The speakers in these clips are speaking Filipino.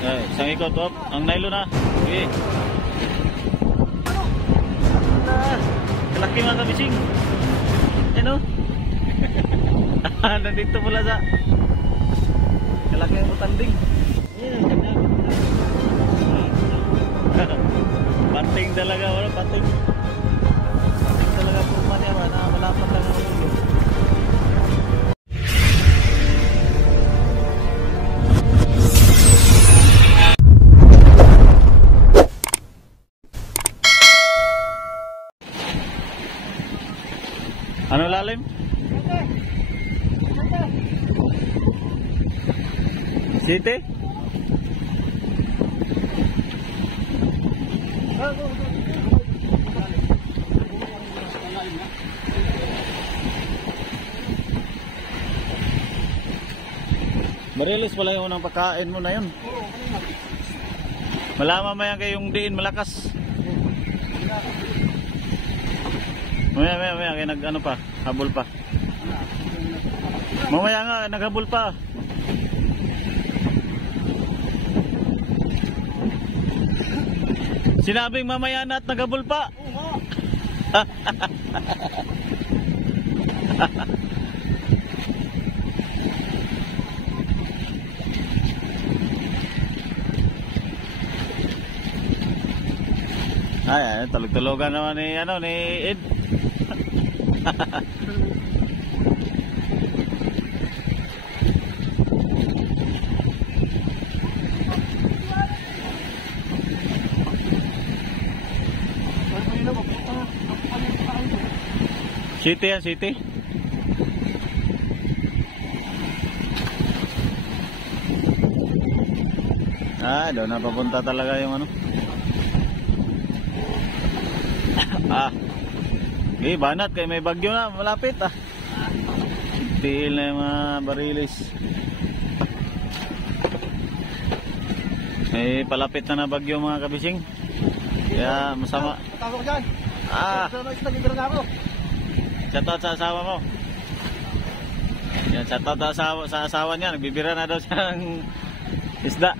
Isang ikot, op. Ang nylon na. Okay. Kalaki mga kabising. Ano? Nandito pula sa kalaki ang utanding. Pating talaga, wala pating. Pating talaga po man yan, malapan lang ang ulo. Ano lalim? City? Marilis pala yung unang pagkain mo na yun. Malaman mo yan kayong diin malakas. Mamaya kaya nag ano pa, habol pa. Mamaya nga naghabol pa. Sinabing mamaya na at naghabol pa. Ay, talog-talogan naman ni ano ni Ed. City yan, city. Doon na papunta talaga yung ano. Banat kay may bagyo na malapit Tiil na yung mga barilis. May palapit na bagyo mga kabising. Kaya masama. Tawag dyan. Shoutout sa asawa mo. Yan, shoutout sa asawa niya. Nagbibira na daw siya ng isda.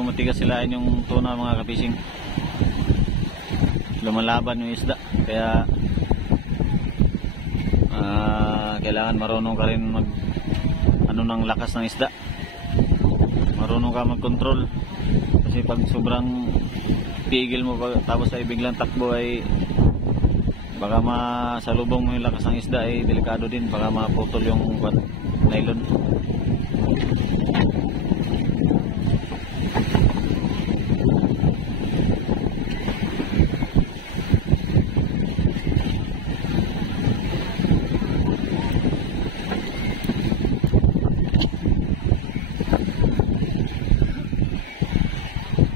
Matigas sila yung tuna mga kapising. Lumalaban yung isda. Kaya kailangan marunong ka rin mag ano ng lakas ng isda. Marunong ka mag-control. Kasi pag sobrang pigil mo tapos ay biglang takbo ay baka masalubong mo yung lakas ng isda ay delikado din. Baka maputol yung nylon.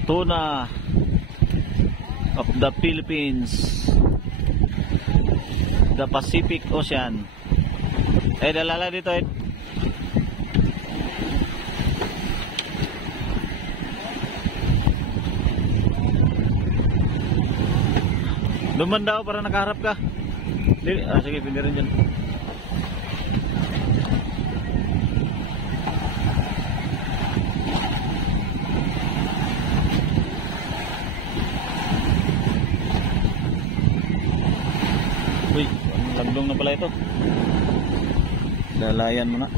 Tuna of the Philippines, the Pacific Ocean. Dalala dito Duman daw para nakaharap ka. Sige, pindi rin dyan. Uy, lagdong na pala ito. Dalayan mo na.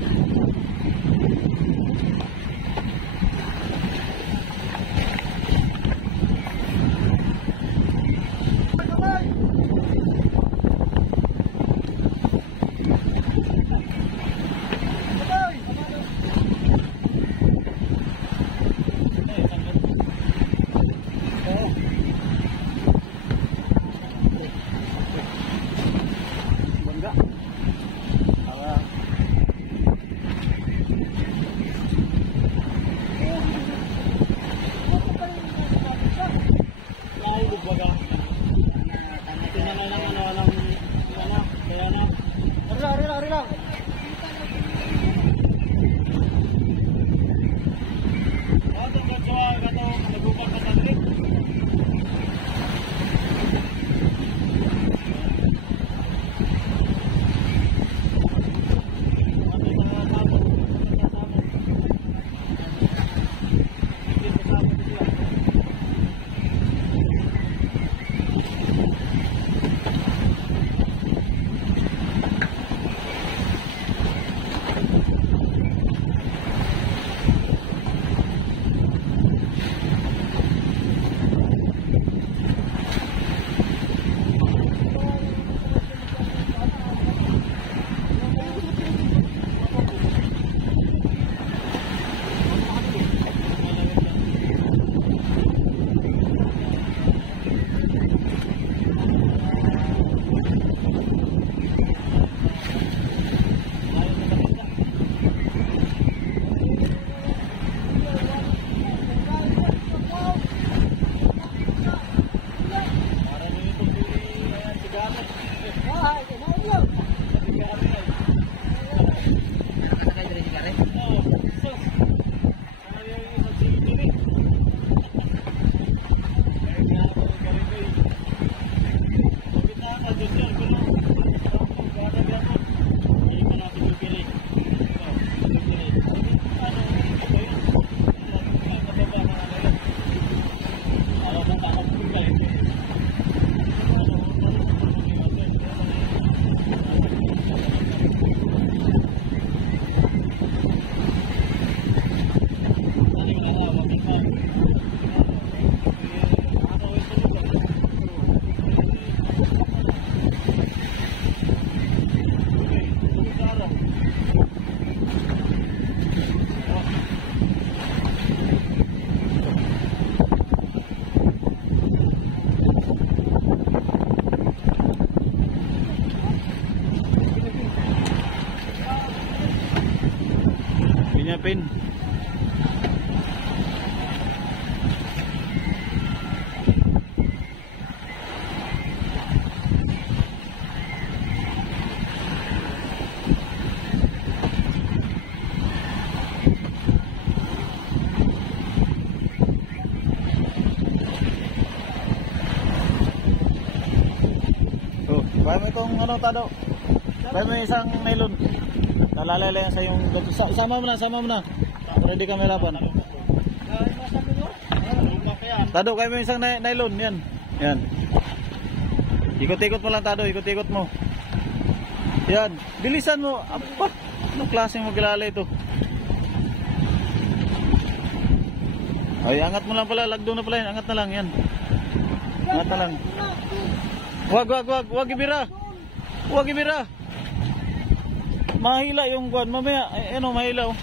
itong ano tado. Kaya may isang nylon. Nalalala yan sa yung sama mo na. Ready kami laban. Tado, kaya may isang nylon yan. Yan. Ikot-ikot mo lang tado, ikot-ikot mo. Yan, bilisan mo. Apa? Anong klaseng magkilala ito? Ay, angat mo lang pala, lagdo na pala yan. Angat na lang yan. Angat na lang. Wag ibira. Wag ibira. Mahila yung kuwan mamaya. Ay, ano, mahila oh.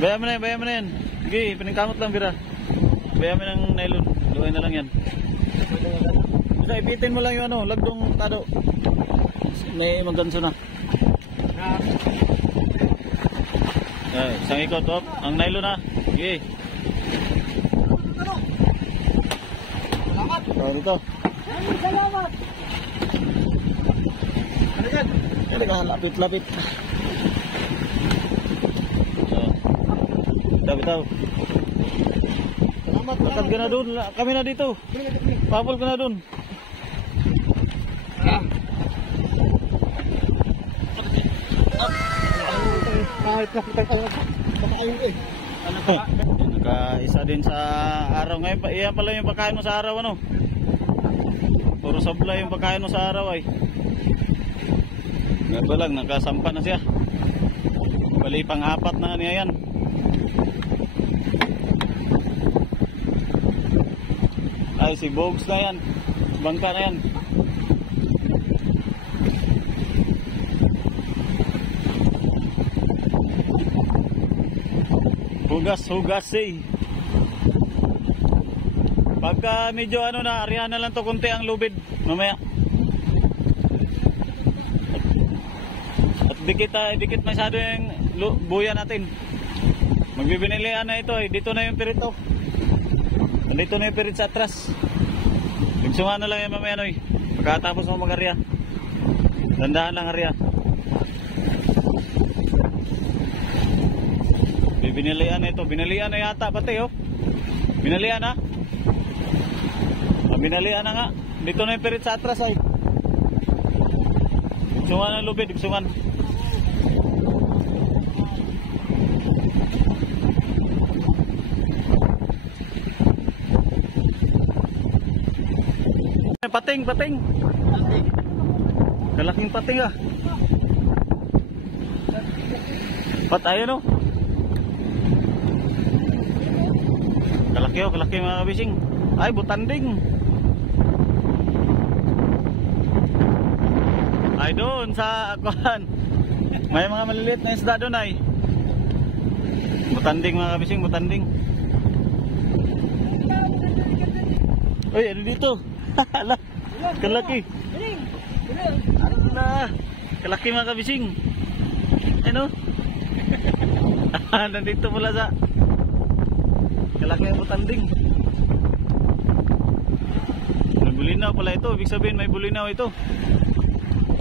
Bayaan mo na yan. Sige, pinagkamot lang bira. Bayaan mo ng nylon. Luwain na lang yan. Basta ipitin mo lang yung ano, lagdong tado. May maganso na. Ay, isang ikot, op. Ang nylon na. Sige. Salamat. So, dito. Salamat. Ano ka, lapit. Bitaw. Lakad ka na doon. Kami na dito. Papol ka na doon. Kahit nakita ka kumakain eh. Nakaisa din sa araw. Ngayon, iyan pala yung pagkain mo sa araw, ano? Puro sabla yung pagkain mo sa araw, ay. Ngayon pa lang, nakasampa na siya. Bali, pang-apat na niya yan. Ay, si Bogs na yan. Bangka na yan. Hugas eh. Pagka medyo ano na, arihan na lang to konti ang lubid. Mamaya. At dikit masyado yung buya natin. Magbibinilian na ito eh. Dito na yung pirito. Dito na yung pirit sa atras. Bigsungan na lang yan mamaya noy. Pagkatapos mo mag-arya. Dandahan lang arya. Binilian na ito. Binalian na yata pati oh. Binalian na. Binalian na nga. Dito na yung pirit sa atras ay. Bigsungan ng lubid. Bigsungan. Pating. Kalaking pating ah. Patay no. Kalaki mga kabising. Ay, butanding. Ay, doon sa akuan. May mga maliliit na isda doon ay. Butanding mga kabising, butanding. Uy, ano dito? Ala, kalaki. Ala, kalaki mga kabising. Ano? Nandito pala sa kalaki ang butanding. May bulinaw pala ito. Ibig sabihin may bulinaw ito.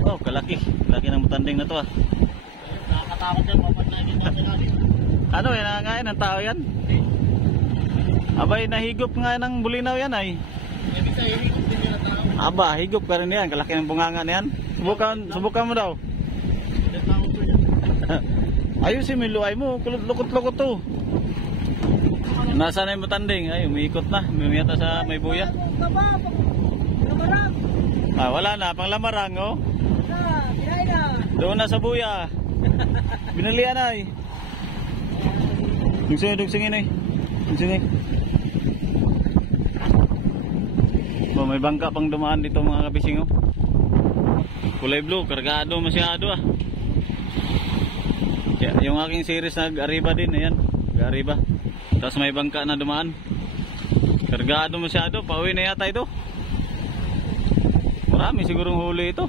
Oh, kalaki. Kalaki ng butanding na to ah. Nakakatakot yan. Papatlayin natin natin. Ano yan? Nangangain ng tao yan? Abay, nahigop nga ng bulinaw yan ay. Ibig sa higop din yung tao. Aba, higop ka rin yan. Kalaki ng bunganga na yan. Subukan mo daw. Ayusin mo yung luay mo. Lukot-lukot to. Nasa na yung butanding? Ay, umiikot na. Umiyata sa may buya. Ah, wala na. Pang lamarang, oh. Doon na sa buya. Binalian na, eh. Dugsingin, eh. Dugsingin. Oh, may bangka pang dumaan dito mga kabising, oh. Kulay blue. Kargado masyado, ah. Yeah, yung aking series nag-Arriba din, ayan. Nag-Arriba. Tapos may bangka na dumaan. Kargado masyado. Pauwi na yata ito. Marami sigurong huli ito.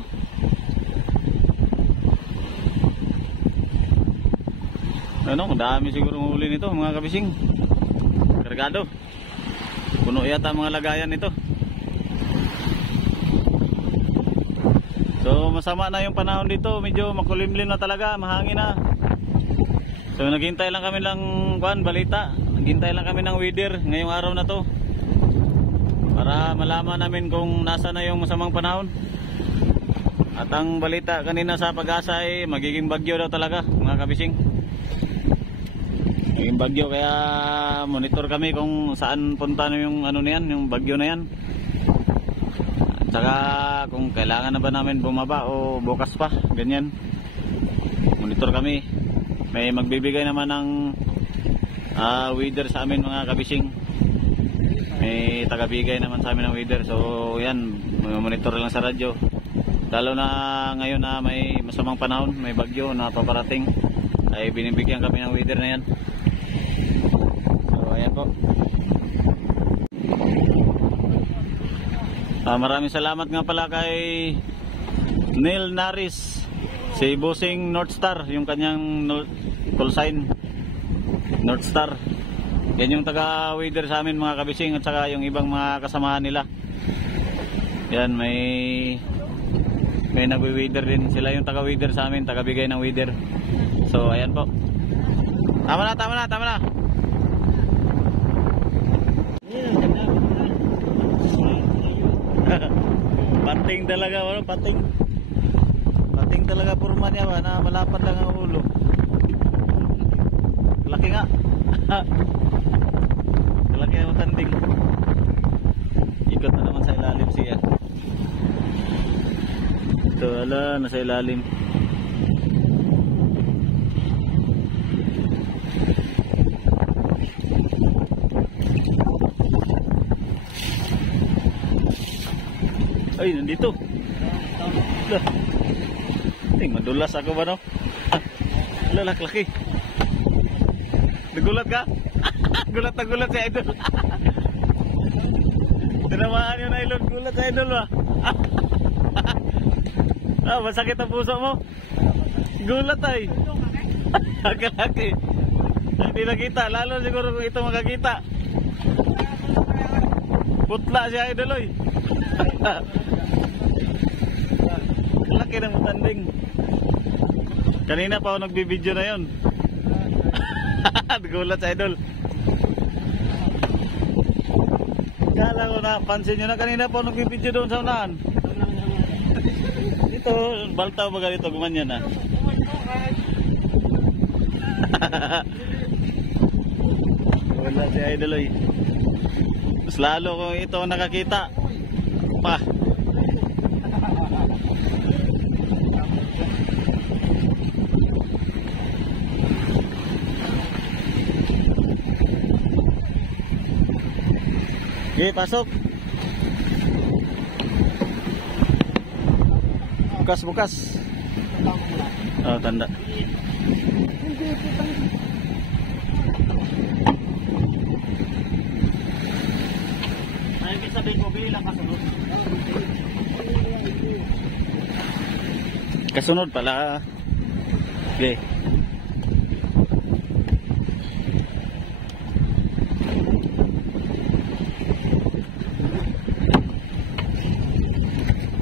Ano, madami sigurong huli nito mga kabising. Kargado. Puno yata mga lagayan nito. So masama na yung panahon dito. Medyo makulimlim na talaga. Mahangin na. So naghintay lang kami lang balita. naghintay lang kami ng weather ngayong araw na to para malaman namin kung nasa na yung masamang panahon. At ang balita kanina sa Pag-asa ay magiging bagyo daw talaga mga kabising. Magiging bagyo, kaya monitor kami kung saan punta na yung ano na yan, yung bagyo na yan. At saka kung kailangan na ba namin bumaba o bukas pa, ganyan. Monitor kami. May magbibigay naman ng weather sa amin mga kabising. May tagabigay naman sa amin ng weather. So yan, monitor lang sa radyo. Lalo na ngayon na may masamang panahon, may bagyo na paparating, ay binibigyan kami ng weather na yan. So ayan po. Maraming salamat nga pala kay Neil Naris, si Bossing North Star, yung kanyang call sign North Star. Yan yung taga-weather sa amin mga kabising, at saka yung ibang mga kasamahan nila. Yan, may nagwi-weather din sila, yung taga-weather sa amin, taga-bigay ng weather. So ayan po. Tama na. Pating talaga, ano, pating talaga purma niya ba, na malapad lang ang ulo. Laki nga. Laki ang tanding. Ikot na naman sa ilalim siya. Ito, ala, nasa ilalim. Ay, nandito. Madulas ako ba, no? Laki. Nagulat ka? Gulat na gulat si Idol. Tinamaan yung nylon, gulat si Idol ba? Masakit ang puso mo? Gulat ay. Laki. Hindi nakita, lalo siguro kung ito makakita. Putla si Idol oy. Laki ng matanding. Kanina pa ako nagbibideo na yun. Gulat sa Idol. Kala ko na, pansin nyo na kanina pa ako nagbibideo doon sa unahan. Dito, baltaw ba ganito, gumanyan na. Wala si Idol oy. Mas lalo kung ito nakakita pa. Okay, pasok. Bukas. Oh, tanda. Ay, sabihin mo, bilang kasunod. Kasunod pala. Okay.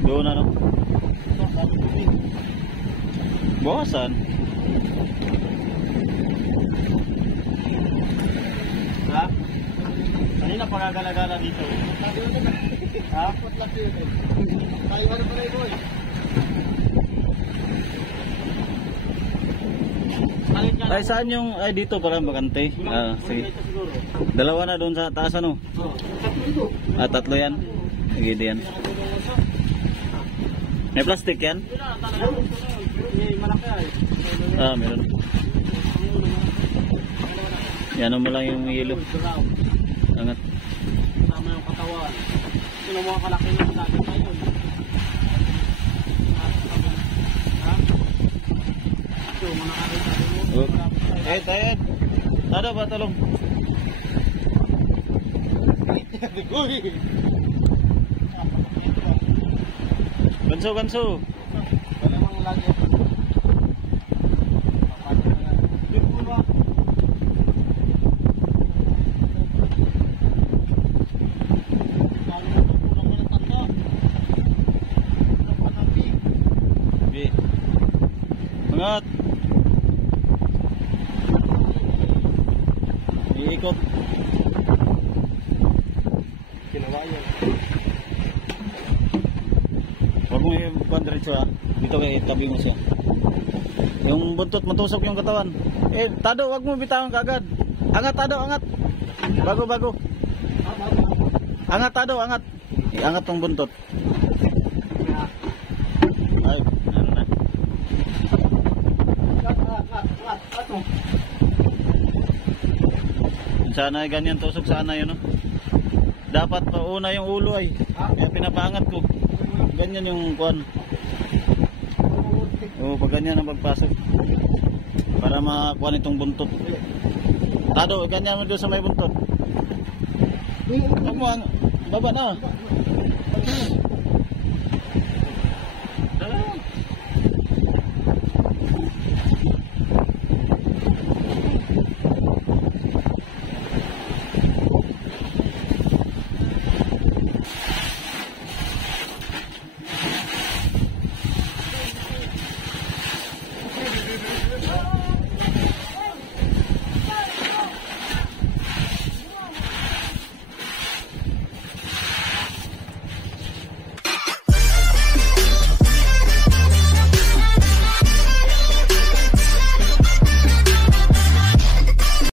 Doon na, no? Bawasan. Ha? Kanina pagagala-gala dito. Ha? Tayo na pala ito eh. Ay, saan yung, ay dito pala bakante. Sige. Dalawa na doon sa taas, ano? Tatlo yan. Sige, yan. May plastic yan? Meron. Yan mo lang yung yelo. Angat. Tama yung katawan. Sino mga kalaki na sa akin ngayon? Tayo. Ada ba talong? Ganso. Wala mang lagi. ikot. Kinawayan. Huwag mo yung diretso ha. Dito kay tabi mo siya. Yung buntot matusok yung katawan. Tado, huwag mo bitawan kaagad. Angat, Tado, angat. Bago. Angat, Tado, angat. Angat tong buntot. Ay, ano na. Sana ay ganyan tusok sana yun, no? Dapat pauna yung ulo ay. Kaya pinapaangat ko. Ganyan yung kuan. Pag ganyan ang pagpasok. Para makakuha nitong buntot. Tado, ganyan mo doon sa may buntot. Huwag mo ang baba na.